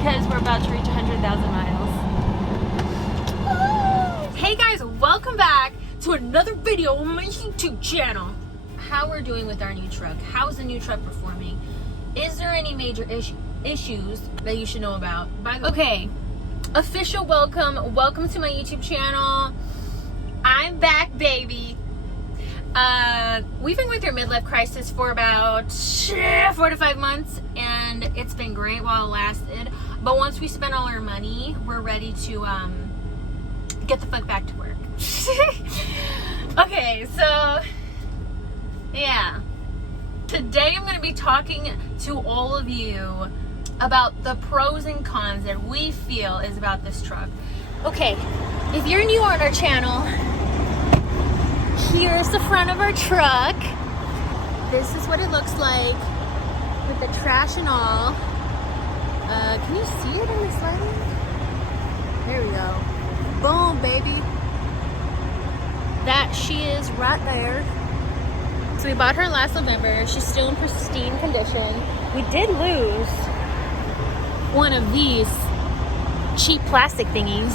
because we're about to reach 100,000 miles. Hey guys, welcome back to another video on my YouTube channel. How we're doing with our new truck. How's the new truck performing? Is there any major issues that you should know about? Okay, official welcome to my YouTube channel. I'm back, baby. We've been going through a midlife crisis for about 4 to 5 months, and it's been great while it lasted. But once we spend all our money, we're ready to get the fuck back to work. Okay, so yeah, today I'm going to be talking to all of you about the pros and cons that we feel is about this truck. Okay, if you're new on our channel, here's the front of our truck. This is what it looks like with the trash and all. Can you see it in this lighting? There we go. Boom, baby. That she is right there. So we bought her last November. She's still in pristine condition. We did lose one of these cheap plastic thingies.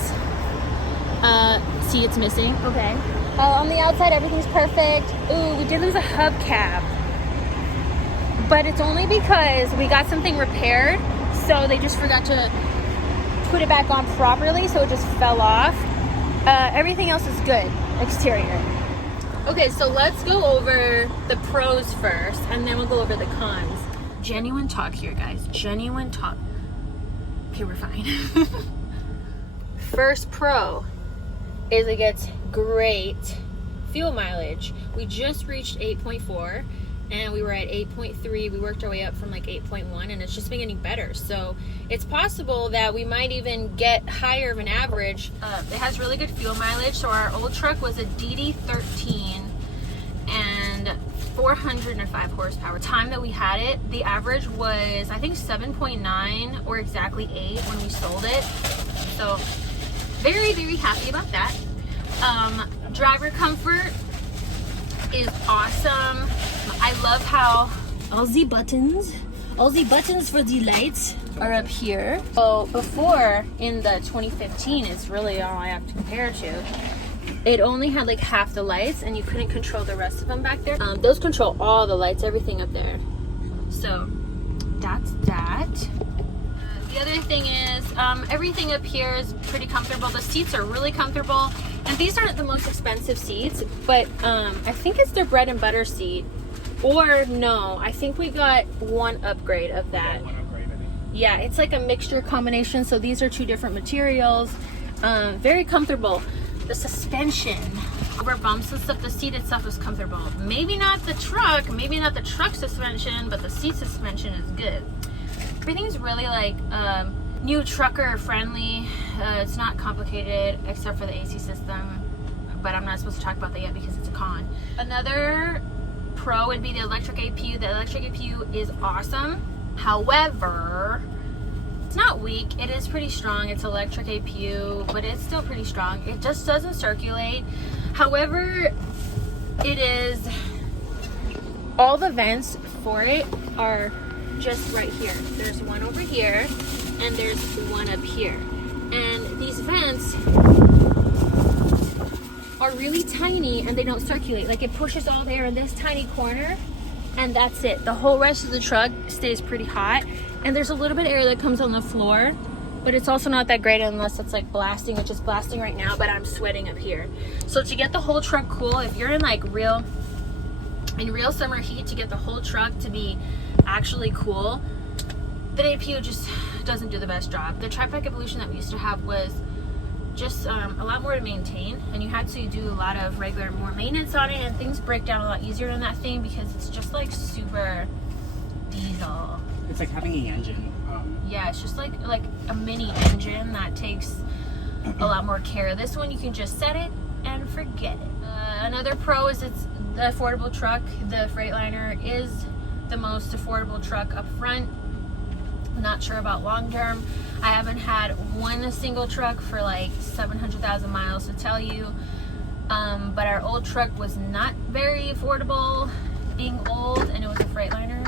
See, it's missing. Okay. On the outside, everything's perfect. Ooh, we did lose a hubcap. But it's only because we got something repaired, so they just forgot to put it back on properly, so it just fell off. Everything else is good, exterior. Okay, so let's go over the pros first, and then we'll go over the cons. Genuine talk here, guys. Genuine talk. Okay, we're fine. First pro is it gets great fuel mileage. We just reached 8.4 and we were at 8.3. We worked our way up from like 8.1, and it's just been getting better. So it's possible that we might even get higher of an average. It has really good fuel mileage. So our old truck was a DD13 and 405 horsepower. Time that we had it, the average was I think 7.9 or exactly 8 when we sold it. So very, very happy about that. Driver comfort is awesome. I love how all the buttons for the lights are up here. So before, in the 2015, it's really all I have to compare to. It only had like half the lights, and you couldn't control the rest of them back there. Those control all the lights, everything up there. So that's that. The other thing is, everything up here is pretty comfortable. The seats are really comfortable, and these aren't the most expensive seats, but I think it's their bread and butter seat. Or no, I think we got one upgrade of that. Yeah, it's like a mixture combination, so these are two different materials. Very comfortable. The suspension over bumps and stuff, the seat itself is comfortable. Maybe not the truck suspension, but the seat suspension is good. Everything's really like new trucker friendly. It's not complicated except for the AC system, but I'm not supposed to talk about that yet because it's a con. Another pro would be the electric APU. The electric APU is awesome. However, it's not weak. It is pretty strong. It's electric APU, but it's still pretty strong. It just doesn't circulate. However, it is, all the vents for it are just right here. There's one over here and there's one up here, and these vents are really tiny and they don't circulate. Like, it pushes all the air in this tiny corner, and that's it. The whole rest of the truck stays pretty hot, and there's a little bit of air that comes on the floor, but it's also not that great unless it's like blasting, which is blasting right now, but I'm sweating up here. So to get the whole truck cool, if you're in like real summer heat, to get the whole truck to be actually cool, the APU just doesn't do the best job. The tri-pack evolution that we used to have was just a lot more to maintain, and you had to do a lot of more maintenance on it, and things break down a lot easier on that thing because it's just like super diesel. It's like having an engine. Yeah, it's just like a mini engine that takes a lot more care. This one you can just set it and forget it. Another pro is it's the affordable truck. The Freightliner is the most affordable truck up front. Not sure about long term. I haven't had one single truck for like 700,000 miles to tell you. But our old truck was not very affordable, being old, and it was a Freightliner.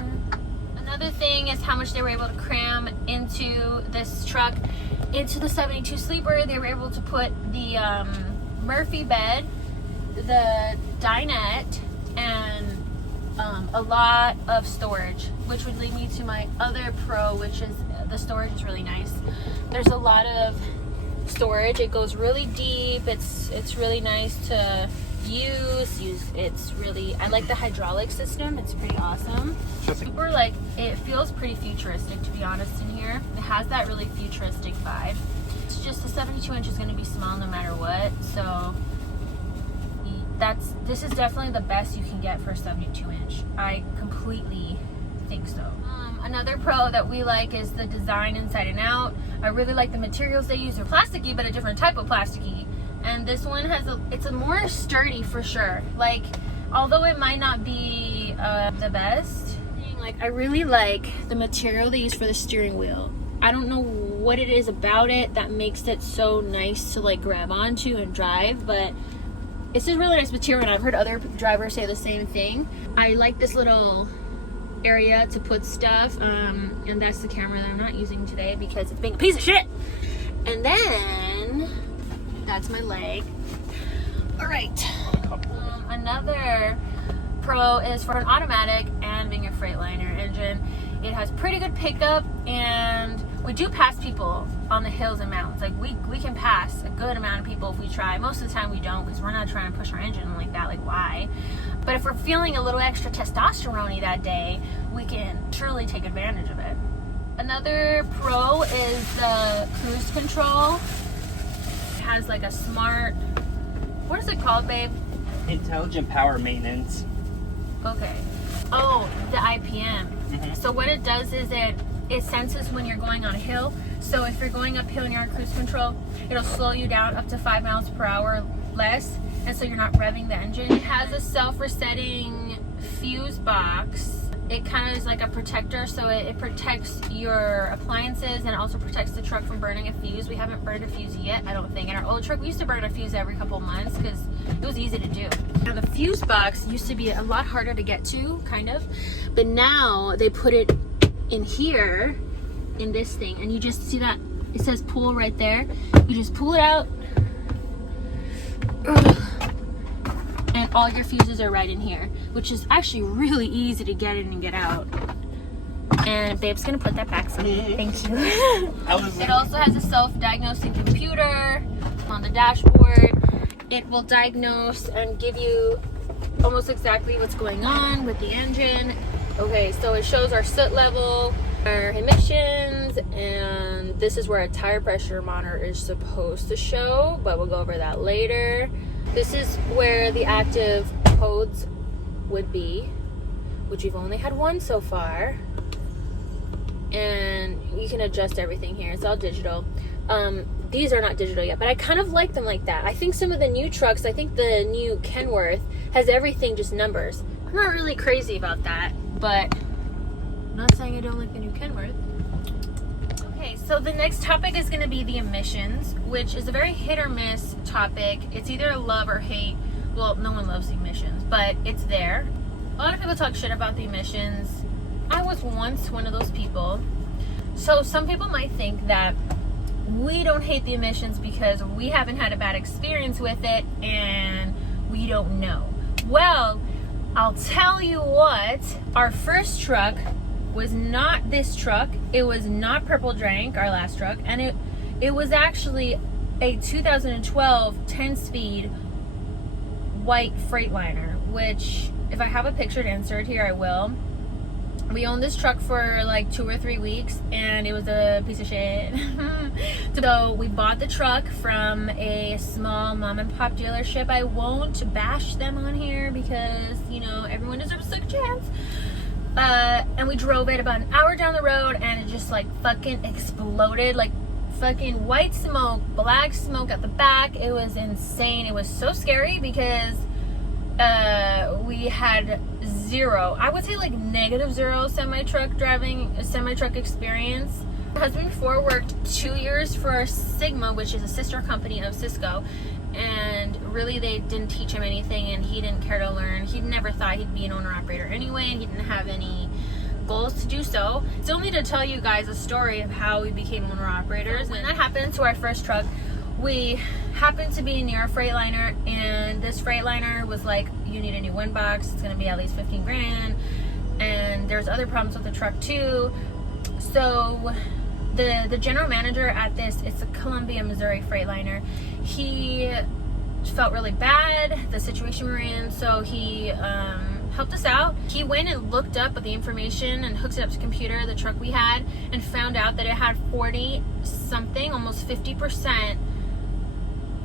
Another thing is how much they were able to cram into this truck. Into the 72 sleeper, they were able to put the Murphy bed, the dinette, and a lot of storage, which would lead me to my other pro, which is the storage is really nice. There's a lot of storage. It goes really deep. It's really nice to use. It's really, I like the hydraulic system. It's pretty awesome. Super, like, it feels pretty futuristic, to be honest, in here. It has that really futuristic vibe. It's just the 72 inch is going to be small no matter what, so this is definitely the best you can get for a 72 inch. I completely think so. Another pro that we like is the design inside and out. I really like the materials they use. They're plasticky, but a different type of plasticky. And this one has it's a more sturdy for sure. Like, although it might not be the best, like, I really like the material they use for the steering wheel. I don't know what it is about it that makes it so nice to like grab onto and drive, but it's just really nice material, and I've heard other drivers say the same thing. I like this little area to put stuff, and that's the camera that I'm not using today because it's being a piece of shit. And then that's my leg. All right. Another pro is for an automatic and being a Freightliner engine. It has pretty good pickup, and we do pass people on the hills and mountains. Like, we can pass a good amount of people if we try. Most of the time we don't, because we're not trying to push our engine like that. Like, why? But if we're feeling a little extra testosterone-y that day, we can truly take advantage of it. Another pro is the cruise control. It has like a smart, what is it called, babe? Intelligent power maintenance. Okay. Oh, the IPM. Mm-hmm. So what it does is it senses when you're going on a hill. So if you're going uphill and you're on cruise control, it'll slow you down up to 5 miles per hour less, and so you're not revving the engine. It has a self-resetting fuse box. It kind of is like a protector, so it protects your appliances and also protects the truck from burning a fuse. We haven't burned a fuse yet, I don't think. In our old truck, we used to burn a fuse every couple months because it was easy to do. Now, the fuse box used to be a lot harder to get to, kind of, but now they put it in here, in this thing, and you just see that it says pull right there. You just pull it out, and all your fuses are right in here, which is actually really easy to get in and get out. And babe's gonna put that back for me. Thank you. It also has a self-diagnosing computer on the dashboard. It will diagnose and give you almost exactly what's going on with the engine. Okay, so it shows our soot level, our emissions, and this is where a tire pressure monitor is supposed to show, but we'll go over that later. This is where the active codes would be, which we've only had one so far. And you can adjust everything here. It's all digital. These are not digital yet, but I kind of like them like that. I think some of the new trucks, I think the new Kenworth has everything just numbers. I'm not really crazy about that, but I'm not saying I don't like the new Kenworth. Okay, so the next topic is going to be the emissions, which is a very hit or miss topic. It's either love or hate. Well, no one loves the emissions, but it's there. A lot of people talk shit about the emissions. I was once one of those people. So some people might think that we don't hate the emissions because we haven't had a bad experience with it and we don't know. Well, I'll tell you what, our first truck was not this truck. It was not Purple Drank, our last truck, and it was actually a 2012 10-speed white Freightliner, which if I have a picture to insert here, I will. We owned this truck for like 2 or 3 weeks, and it was a piece of shit. So we bought the truck from a small mom and pop dealership. I won't bash them on here because, you know, everyone deserves a second chance. And we drove it about an hour down the road, and it just like fucking exploded. Like fucking white smoke, black smoke at the back. It was insane. It was so scary because we had zero, I would say like -0 semi-truck experience. My husband before worked 2 years for Sigma, which is a sister company of Cisco, and really they didn't teach him anything, and he didn't care to learn. He never thought he'd be an owner-operator anyway, and he didn't have any goals to do so. Still need to tell you guys a story of how we became owner-operators. When that happened to our first truck, we happened to be near a Freightliner, and this Freightliner was like, you need a new wind box, it's gonna be at least 15 grand, and there's other problems with the truck too. So the general manager at this, it's a Columbia, Missouri Freightliner, he felt really bad, the situation we're in, so he helped us out. He went and looked up the information and hooked it up to the computer, the truck we had, and found out that it had 40 something, almost 50%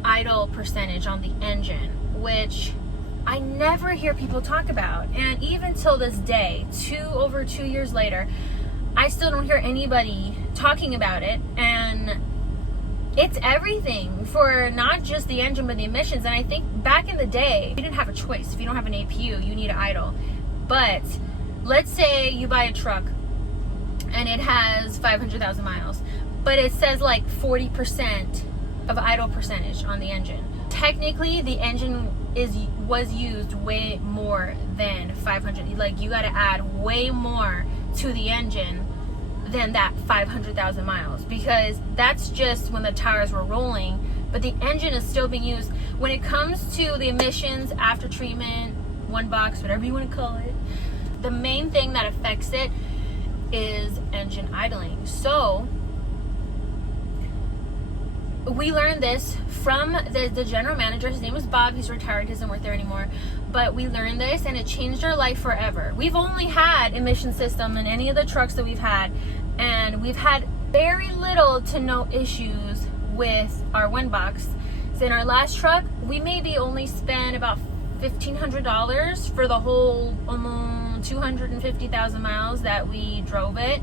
idle percentage on the engine, which I never hear people talk about. And even till this day, over 2 years later, I still don't hear anybody talking about it. And it's everything for not just the engine but the emissions. And I think back in the day, you didn't have a choice. If you don't have an APU, you need an idle. But let's say you buy a truck and it has 500,000 miles, but it says like 40% of idle percentage on the engine. Technically, the engine was used way more than 500. Like, you got to add way more to the engine than that 500,000 miles, because that's just when the tires were rolling, but the engine is still being used. When it comes to the emissions after treatment, one box, whatever you want to call it, the main thing that affects it is engine idling. So we learned this from the general manager. His name was Bob. He's retired. He doesn't work there anymore. But we learned this, and it changed our life forever. We've only had Emission System in any of the trucks that we've had, and we've had very little to no issues with our wind box. So in our last truck, we maybe only spent about $1,500 for the whole almost 250,000 miles that we drove it.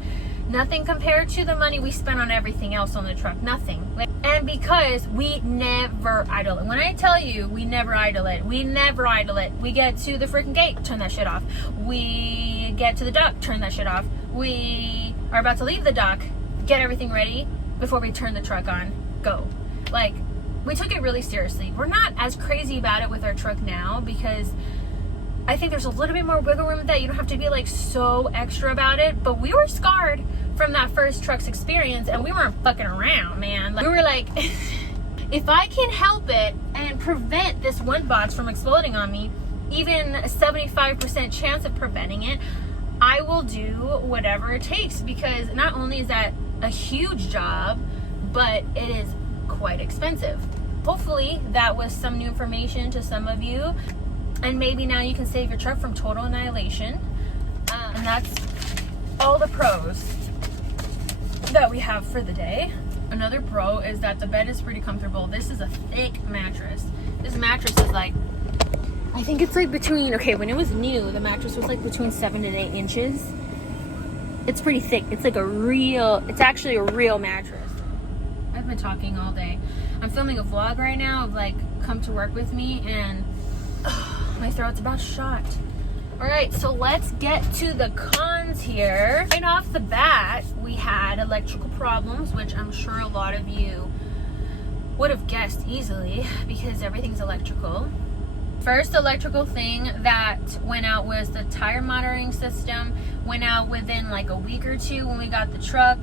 Nothing compared to the money we spent on everything else on the truck. Nothing. And because we never idle it. When I tell you we never idle it, we never idle it. We get to the freaking gate, turn that shit off. We get to the dock, turn that shit off. We are about to leave the dock, get everything ready before we turn the truck on, go. Like, we took it really seriously. We're not as crazy about it with our truck now, because I think there's a little bit more wiggle room with that. You don't have to be like so extra about it. But we were scarred from that first truck's experience, and we weren't fucking around, man. Like, we were like, if I can help it and prevent this wind box from exploding on me, even a 75% chance of preventing it, I will do whatever it takes, because not only is that a huge job, but it is quite expensive. Hopefully that was some new information to some of you, and maybe now you can save your truck from total annihilation. And that's all the pros that we have for the day. Another pro is that the bed is pretty comfortable. This is a thick mattress. This mattress is like, I think it's like between, okay, when it was new, the mattress was like between 7 and 8 inches. It's pretty thick. It's like it's actually a real mattress. I've been talking all day. I'm filming a vlog right now of like, come to work with me, and my throat's about shot. All right, so let's get to the cons here. Right off the bat, we had electrical problems, which I'm sure a lot of you would have guessed easily because everything's electrical. First electrical thing that went out was the tire monitoring system. Went out within like a week or two when we got the truck,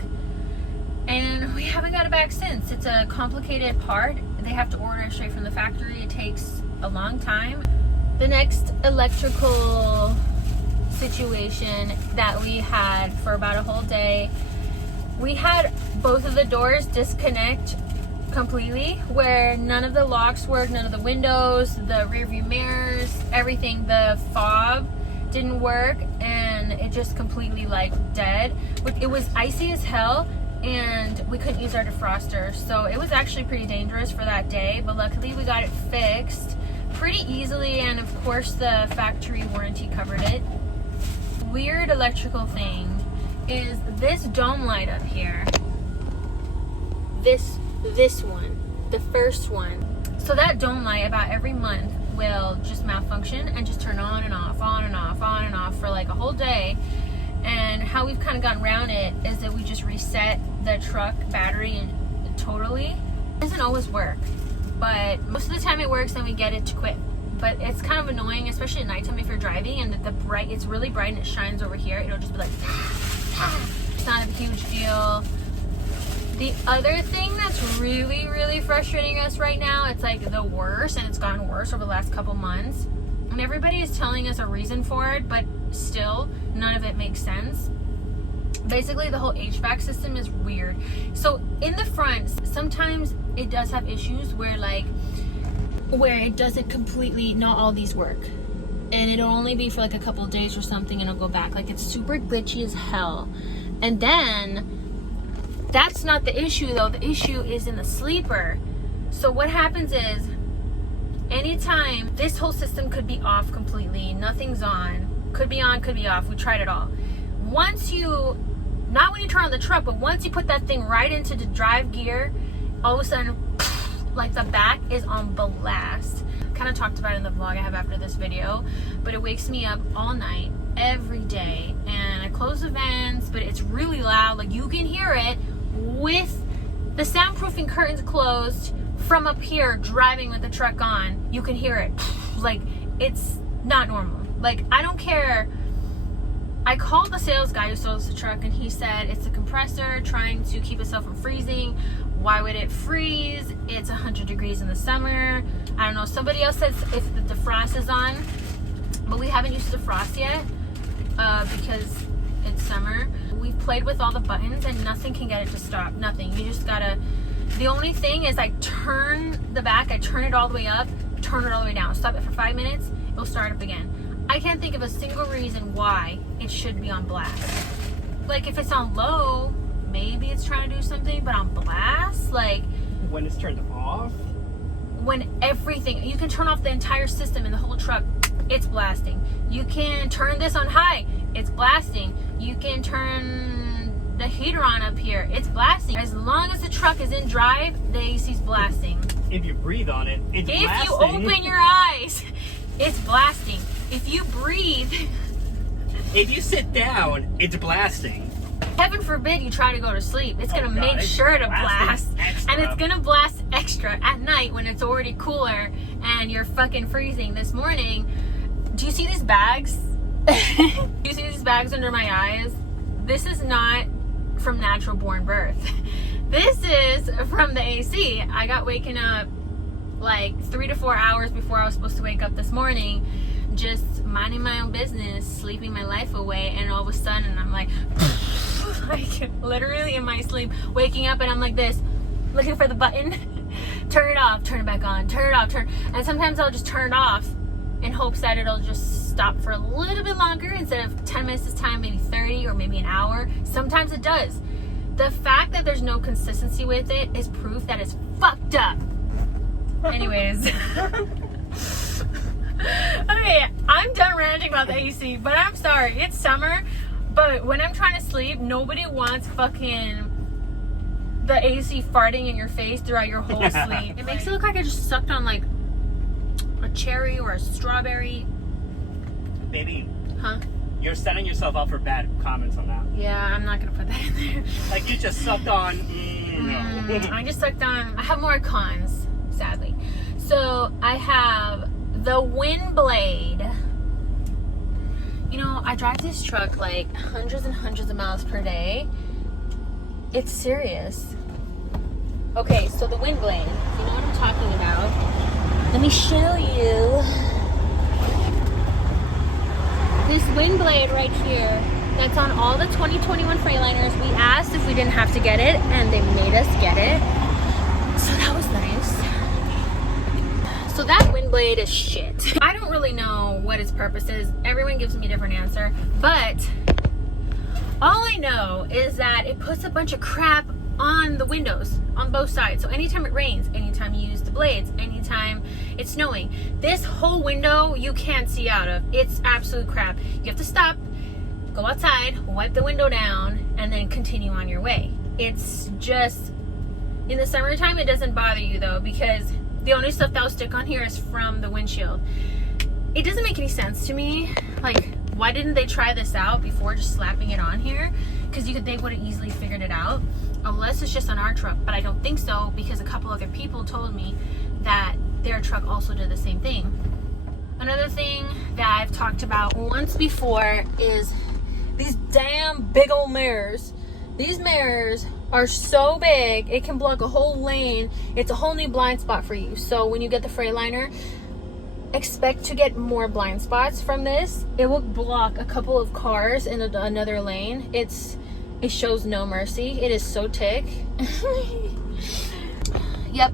and we haven't got it back since. It's a complicated part. They have to order it straight from the factory. It takes a long time. The next electrical situation that we had for about a whole day, we had both of the doors disconnect completely, where none of the locks worked, none of the windows, the rear view mirrors, everything. The fob didn't work, and it just completely like dead. It was icy as hell, and we couldn't use our defroster, so it was actually pretty dangerous for that day, but luckily we got it fixed pretty easily, and of course the factory warranty covered it. Weird electrical thing is this dome light up here. This one, the first one. So that dome light about every month will just malfunction and just turn on and off, on and off, on and off for like a whole day. And how we've kind of gotten around it is that we just reset the truck battery totally. It doesn't always work, but most of the time it works, and we get it to quit but it's kind of annoying, especially at nighttime if you're driving and it's really bright and it shines over here. It'll just be like, it's not a huge deal. The other thing that's really, really frustrating us right now, it's like the worst, and it's gotten worse over the last couple months. And everybody is telling us a reason for it, but still, none of it makes sense. Basically, the whole HVAC system is weird. So in the front, sometimes it does have issues where it doesn't completely, not all these work. And it'll only be for like a couple of days or something, and it'll go back. Like, it's super glitchy as hell. And then, that's not the issue though. The issue is in the sleeper. So what happens is, anytime, this whole system could be off completely, nothing's on, could be on, could be off, we tried it all. Once you, not when you turn on the truck, but once you put that thing right into the drive gear, all of a sudden, like, the back is on blast. Kind of talked about it in the vlog I have after this video, but it wakes me up all night, every day, and I close the vents, but it's really loud. Like, you can hear it with the soundproofing curtains closed. From up here, driving with the truck on, you can hear it. Like, it's not normal. Like, I don't care. I called the sales guy who sells the truck, and he said it's a compressor trying to keep itself from freezing. Why would it freeze? It's 100 degrees in the summer. I don't know. Somebody else says if the defrost is on, but we haven't used defrost yet because it's summer. We've played with all the buttons, and nothing can get it to stop. Nothing. You just gotta. The only thing is, I turn the back, I turn it all the way up, turn it all the way down, stop it for 5 minutes, it'll start up again. I can't think of a single reason why it should be on blast. Like, if it's on low, maybe it's trying to do something, but on blast, like, when it's turned off, when everything, you can turn off the entire system in the whole truck, it's blasting. You can turn this on high, it's blasting. You can turn the heater on up here, it's blasting. As long as the truck is in drive, the AC's blasting. if you breathe on it, it's blasting. If you open your eyes, it's blasting. If you breathe, if you sit down, it's blasting. Heaven forbid you try to go to sleep. It's gonna make sure to blast. And it's gonna blast extra at night when it's already cooler and you're fucking freezing. This morning, do you see these bags? Do you see these bags under my eyes? This is not from natural born birth. This is from the AC. I got waken up like 3 to 4 hours before I was supposed to wake up this morning, just minding my own business, sleeping my life away, and all of a sudden I'm like literally in my sleep, waking up, and I'm like this, looking for the button, turn it off, turn it back on, turn it off, and sometimes I'll just turn it off in hopes that it'll just stop for a little bit longer instead of 10 minutes this time, maybe 30 or maybe an hour. Sometimes it does. The fact that there's no consistency with it is proof that it's fucked up. Anyways. Okay, I'm done ranting about the AC, but I'm sorry, it's summer, but when I'm trying to sleep, nobody wants fucking the AC farting in your face throughout your whole sleep. It makes it look like I just sucked on like a cherry or a strawberry. Baby. Huh? You're setting yourself up for bad comments on that. Yeah, I'm not gonna put that in there. Like you just sucked on. No. I just sucked on. I have more cons, sadly. So I have the wind blade. You know, I drive this truck like hundreds and hundreds of miles per day. It's serious. Okay, so the wind blade. You know what I'm talking about? Let me show you. This wind blade right here, that's on all the 2021 Freightliners. We asked if we didn't have to get it, and they made us get it. So that was nice. So that wind blade is shit. I don't really know what its purpose is. Everyone gives me a different answer. But all I know is that it puts a bunch of crap on the windows on both sides. So anytime it rains, anytime you use the blades, anytime it's snowing, this whole window you can't see out of. It's absolute crap. You have to stop, go outside, wipe the window down, and then continue on your way. It's just, in the summertime it doesn't bother you though, because the only stuff that will stick on here is from the windshield. It doesn't make any sense to me. Like, why didn't they try this out before just slapping it on here? Because they would have easily figured it out. Unless it's just on our truck, but I don't think so, because a couple other people told me that their truck also did the same thing. Another thing that I've talked about once before is these damn big old mirrors. These mirrors are so big, it can block a whole lane. It's a whole new blind spot for you. So when you get the Freightliner, expect to get more blind spots from this. It will block a couple of cars in another lane. It shows no mercy. It is so thick. Yep,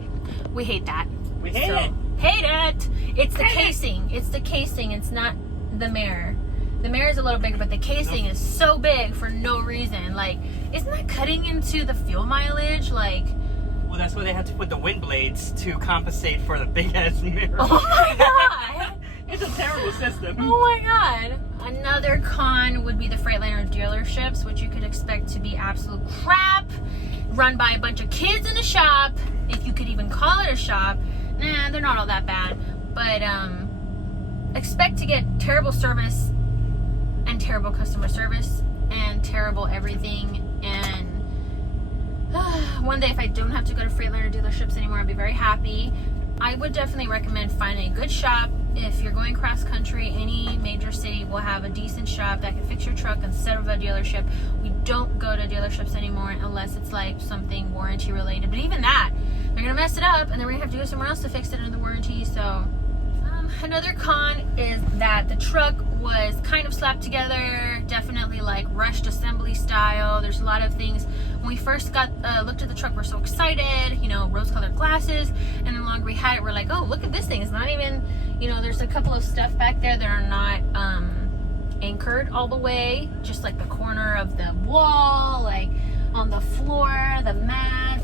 we hate that. We hate it. Hate it. It's the casing. It's the casing. It's not the mirror. The mirror is a little bigger, but the casing is so big for no reason. Like, isn't that cutting into the fuel mileage? Like, well, that's why they had to put the wind blades to compensate for the big ass mirror. oh my god. It's a terrible system. Oh my god. Another con would be the Freightliner dealerships, which you could expect to be absolute crap, run by a bunch of kids in a shop, if you could even call it a shop. Nah, they're not all that bad, but expect to get terrible service and terrible customer service and terrible everything. And one day, if I don't have to go to Freightliner dealerships anymore, I'll be very happy. I would definitely recommend finding a good shop. If you're going cross country, any major city will have a decent shop that can fix your truck instead of a dealership. We don't go to dealerships anymore unless it's like something warranty related. But even that, they're gonna mess it up and then we're gonna have to go somewhere else to fix it under the warranty. So another con is that the truck was kind of slapped together, definitely like rushed assembly style. There's a lot of things. When we first looked at the truck, we're so excited, you know, rose-colored glasses, and the longer we had it, we're like, oh, look at this thing. It's not even, you know, there's a couple of stuff back there that are not anchored all the way, just like the corner of the wall, like on the floor, the mat.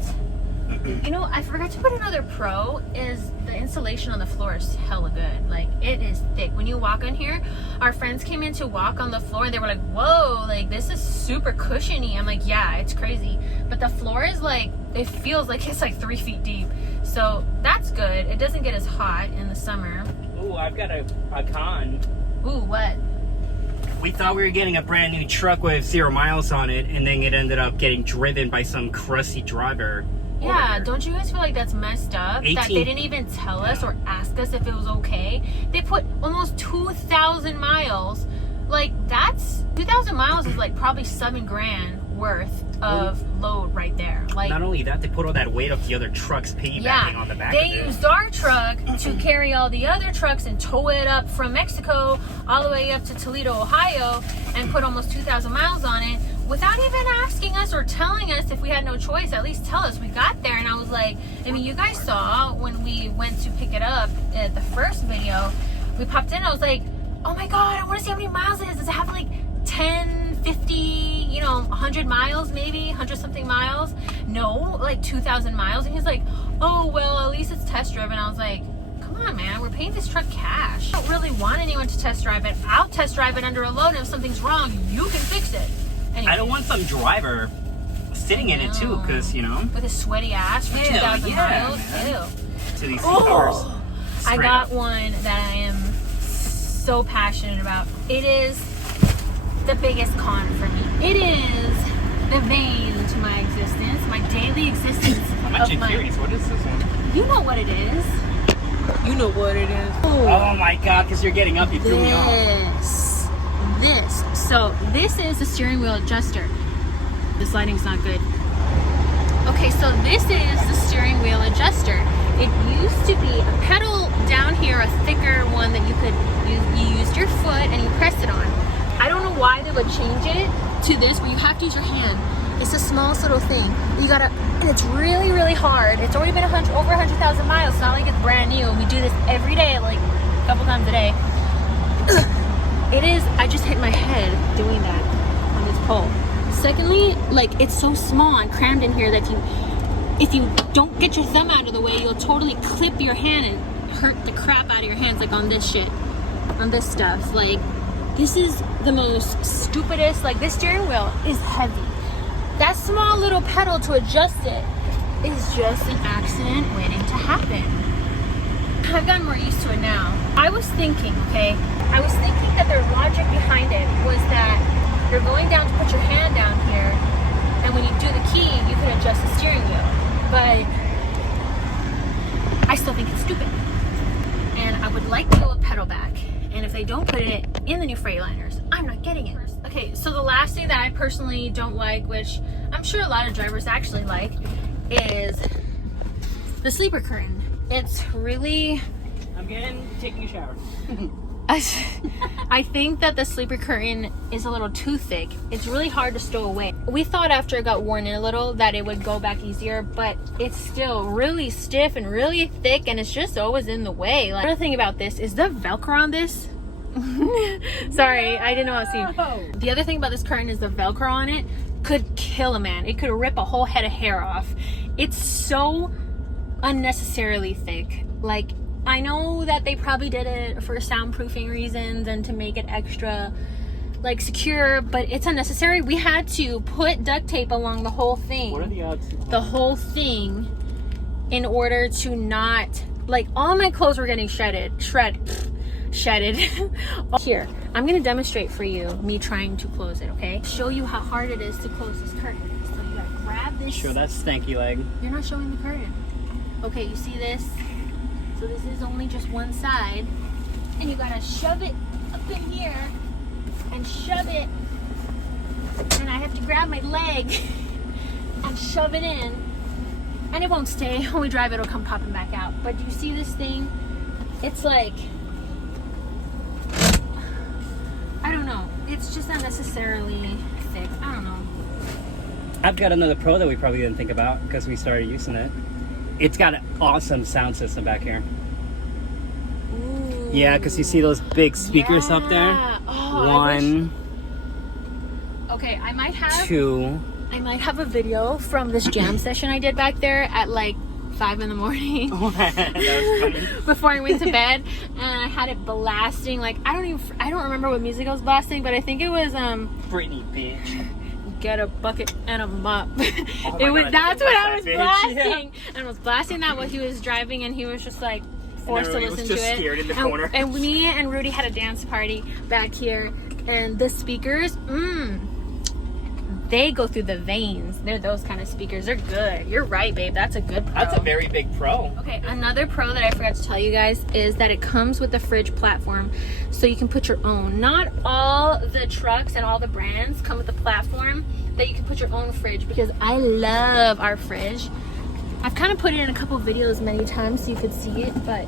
You know, I forgot to put another pro is the insulation on the floor is hella good. Like, it is thick. When you walk on here, our friends came in to walk on the floor and they were like, whoa, like this is super cushiony. I'm like, yeah, it's crazy. But the floor is like, it feels like it's like 3 feet deep. So that's good. It doesn't get as hot in the summer. Ooh, I've got a con. Ooh, what? We thought we were getting a brand new truck with 0 miles on it, and then it ended up getting driven by some crusty driver. Yeah, don't you guys feel like that's messed up? 18. That they didn't even tell us or ask us if it was okay? They put almost 2,000 miles. Like, that's 2,000 miles is like probably $7,000 worth of load right there. Like, not only that, they put all that weight of the other trucks piggybacking on the back of it. They used our truck to carry all the other trucks and tow it up from Mexico all the way up to Toledo, Ohio, and put almost 2,000 miles on it without even asking us or telling us if we had no choice. At least tell us. We got there and I was like, I mean, you guys saw when we went to pick it up at the first video, we popped in, I was like, oh my god, I want to see how many miles it is. Does it have like 10, 50, you know, 100 miles maybe, 100 something miles? No, like 2,000 miles. And he's like, oh well, at least it's test driven. I was like, come on man, we're paying this truck cash. I don't really want anyone to test drive it. I'll test drive it under a load, and if something's wrong, you can fix it. Anyway. I don't want some driver sitting in it too, because, you know, with a sweaty ass for 2,000 miles. Ew. To these cars. I got one that I am so passionate about. It is the biggest con for me. It is the vein to my existence, my daily existence. I'm actually curious. What is this one? You know what it is. You know what it is. Oh my god, because you're getting up, you threw me off. So this is the steering wheel adjuster. This lighting's not good. Okay, so this is the steering wheel adjuster. It used to be a pedal down here, a thicker one that you could use. You used your foot and you pressed it on. I don't know why they would change it to this, but you have to use your hand. It's the smallest little thing. You gotta, and it's really, really hard. It's already been over 100,000 miles. It's not like it's brand new. We do this every day, like a couple times a day. It is, I just hit my head doing that on this pole. Secondly, like, it's so small and crammed in here that if you don't get your thumb out of the way, you'll totally clip your hand and hurt the crap out of your hands, like on this shit, on this stuff. Like, this is the most stupidest, like, this steering wheel is heavy. That small little pedal to adjust it is just an accident waiting to happen. I've gotten more used to it now. I was thinking that their logic behind it was that you're going down to put your hand down here, and when you do the key, you can adjust the steering wheel. But I still think it's stupid. And I would like to go a pedal back. don't put it in the new Freightliners. I'm not getting it. Okay, so the last thing that I personally don't like, which I'm sure a lot of drivers actually like, is the sleeper curtain. It's really... I'm taking a shower. I think that the sleeper curtain is a little too thick. It's really hard to stow away. We thought after it got worn in a little that it would go back easier, but it's still really stiff and really thick, and it's just always in the way. Like, another thing about this is the Velcro on this. Sorry, I didn't know how to see. The other thing about this curtain is the Velcro on it could kill a man. It could rip a whole head of hair off. It's so unnecessarily thick. Like, I know that they probably did it for soundproofing reasons and to make it extra like secure, but it's unnecessary. We had to put duct tape along the whole thing. What are the odds? The whole thing, in order to not, like, all my clothes were getting shredded. Here, I'm gonna demonstrate for you me trying to close it, okay? Show you how hard it is to close this curtain. So you gotta grab this. Show that stanky leg. You're not showing the curtain. Okay, you see this? So this is only just one side, and you gotta shove it up in here and shove it, and I have to grab my leg and shove it in, and it won't stay. When we drive, it'll come popping back out. But do you see this thing? It's like, I don't know, it's just unnecessarily thick. I don't know. I've got another pro that we probably didn't think about because we started using it. It's got an awesome sound system back here. Ooh. Yeah, because you see those big speakers up there? Oh, One, okay, I might have 2. I might have a video from this jam session I did back there at like 5 in the morning. That was funny. Before I went to bed, and I had it blasting. Like, I don't remember what music I was blasting, but I think it was Britney, bitch. Get a bucket and a mop. Oh God, that's what I was bitch. blasting. Yeah. And I was blasting that while he was driving, and he was just like forced to listen to it. Scared in the corner. And me and Rudy had a dance party back here, and the speakers, they go through the veins. They're those kind of speakers. They're good. You're right, babe. That's a good pro. That's a very big pro. Okay, another pro that I forgot to tell you guys is that it comes with the fridge platform, so you can put your own. Not all the trucks and all the brands come with a platform that you can put your own fridge, because I love our fridge. I've kind of put it in a couple videos many times so you could see it, but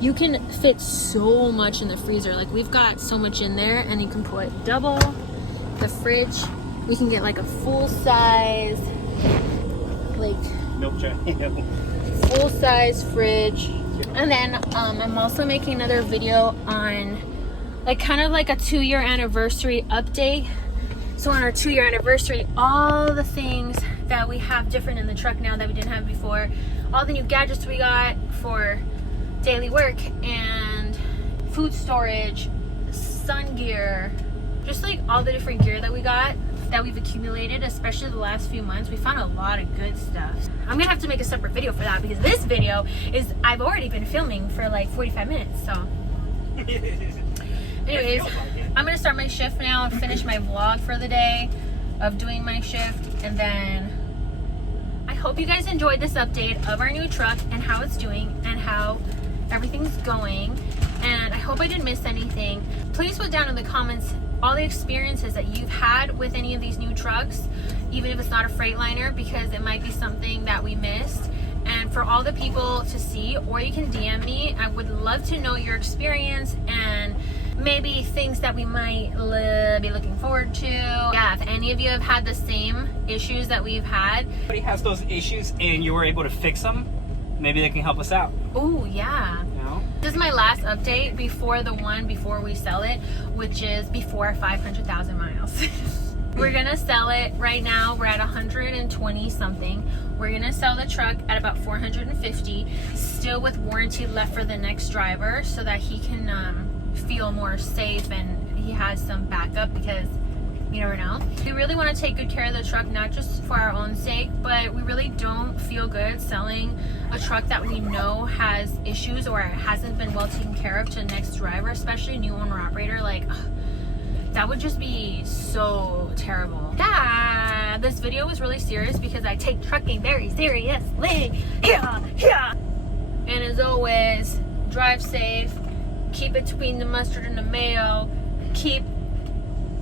you can fit so much in the freezer. Like, we've got so much in there, and you can put double the fridge. We can get like a full size, like Milk jug. full size fridge. And then I'm also making another video on like kind of like a 2-year anniversary update. So on our 2-year anniversary, all the things that we have different in the truck now that we didn't have before, all the new gadgets we got for daily work and food storage, sun gear, just like all the different gear that we got, that we've accumulated, especially the last few months. We found a lot of good stuff. I'm gonna have to make a separate video for that, because this video is, I've already been filming for like 45 minutes, so. Anyways, I'm gonna start my shift now and finish my vlog for the day of doing my shift, and then I hope you guys enjoyed this update of our new truck and how it's doing and how everything's going, and I hope I didn't miss anything. Please put down in the comments all the experiences that you've had with any of these new trucks, even if it's not a Freightliner, because it might be something that we missed, and for all the people to see. Or you can DM me. I would love to know your experience and maybe things that we might be looking forward to. Yeah, if any of you have had the same issues that we've had, Somebody has those issues and you were able to fix them, maybe they can help us out. oh yeah. This is my last update before the one before we sell it, which is before 500,000 miles. We're gonna sell it right now. We're at 120 something. We're gonna sell the truck at about 450, still with warranty left for the next driver, so that he can feel more safe and he has some backup, because you never know. We really want to take good care of the truck, not just for our own sake, but we really don't feel good selling a truck that we know has issues or hasn't been well taken care of to the next driver, especially a new owner operator. Like, that would just be so terrible. Yeah, this video was really serious because I take trucking very seriously. Yeah. And as always, drive safe, keep between the mustard and the mayo, keep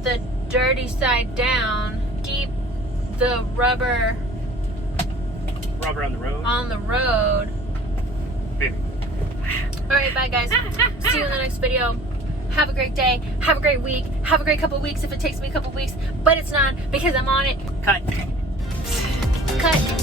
the dirty side down, keep the rubber on the road. Baby. Alright, bye guys. See you in the next video. Have a great day. Have a great week. Have a great couple of weeks if it takes me a couple of weeks. But it's not, because I'm on it. Cut. Cut.